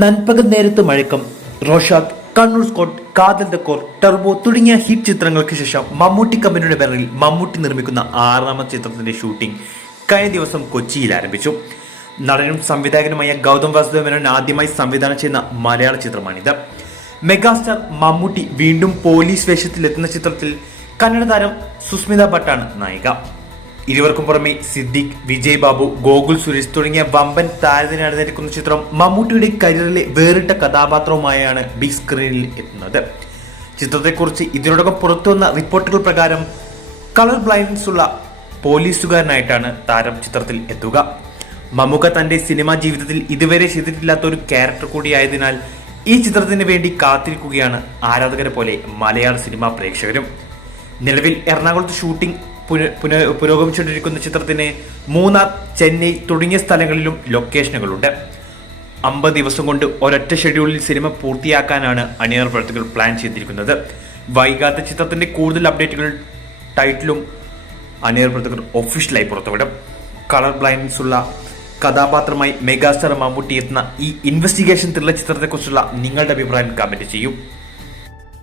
നൻപകൽ നേരത്ത് മഴക്കം, റോഷാദ്, കണ്ണൂർ സ്കോട്ട്, കാതൽ the core, turbo തുടങ്ങിയ ഹിറ്റ് ചിത്രങ്ങൾക്ക് ശേഷം മമ്മൂട്ടി കമ്പനിയുടെ ബാനറിൽ മമ്മൂട്ടി നിർമ്മിക്കുന്ന ആറാമത്തെ ചിത്രത്തിന്റെ ഷൂട്ടിംഗ് കഴിഞ്ഞ ദിവസം കൊച്ചിയിൽ ആരംഭിച്ചു. നടനും സംവിധായകനുമായ ഗൗതം വാസുദേവ് മേനോൻ ആദ്യമായി സംവിധാനം ചെയ്യുന്ന മലയാള ചിത്രമാണിത്. മെഗാസ്റ്റാർ മമ്മൂട്ടി വീണ്ടും പോലീസ് വേഷത്തിലെത്തുന്ന ചിത്രത്തിൽ കന്നഡ താരം സുസ്മിത ഭട്ടാണ് നായിക. ഇരുവർക്കും പുറമെ സിദ്ദിഖ്, വിജയ് ബാബു, ഗോകുൽ സുരേഷ് തുടങ്ങിയ വമ്പൻ താരത്തിനെ അണിനിരക്കുന്ന ചിത്രം മമ്മൂട്ടിയുടെ കരിയറിലെ വേറിട്ട കഥാപാത്രവുമായാണ് ബിഗ് സ്ക്രീനിൽ എത്തുന്നത്. ചിത്രത്തെക്കുറിച്ച് ഇതിനോടകം പുറത്തുവന്ന റിപ്പോർട്ടുകൾ പ്രകാരം കളർ ബ്ലൈൻഡ്നസ് ഉള്ള പോലീസുകാരനായിട്ടാണ് താരം ചിത്രത്തിൽ എത്തുക. മമ്മൂക്ക തന്റെ സിനിമാ ജീവിതത്തിൽ ഇതുവരെ ചെയ്തിട്ടില്ലാത്ത ഒരു ക്യാരക്ടർ കൂടിയായതിനാൽ ഈ ചിത്രത്തിന് വേണ്ടി കാത്തിരിക്കുകയാണ് ആരാധകരെ പോലെ മലയാള സിനിമാ പ്രേക്ഷകരും. നിലവിൽ എറണാകുളത്ത് ഷൂട്ടിംഗ് പുരോഗമിച്ചുകൊണ്ടിരിക്കുന്ന ചിത്രത്തിന് മൂന്നാർ, ചെന്നൈ തുടങ്ങിയ സ്ഥലങ്ങളിലും ലൊക്കേഷനുകളുണ്ട്. 50 ദിവസം കൊണ്ട് ഒരൊറ്റ ഷെഡ്യൂളിൽ സിനിമ പൂർത്തിയാക്കാനാണ് അണിയറ പ്രവർത്തകർ പ്ലാൻ ചെയ്തിരിക്കുന്നത്. വൈകാത്ത ചിത്രത്തിന്റെ കൂടുതൽ അപ്ഡേറ്റുകൾ ടൈറ്റിലും അണിയറ പ്രവർത്തകർ ഒഫീഷ്യലായി പുറത്തുവിടും. കളർ ബ്ലൈൻഡ്നസ് ഉള്ള കഥാപാത്രമായി മെഗാസ്റ്റാർ മമ്മൂട്ടി എത്തുന്ന ഈ ഇൻവെസ്റ്റിഗേഷൻ ത്രില്ലർ ചിത്രത്തെക്കുറിച്ചുള്ള നിങ്ങളുടെ അഭിപ്രായം കമന്റ് ചെയ്യൂ.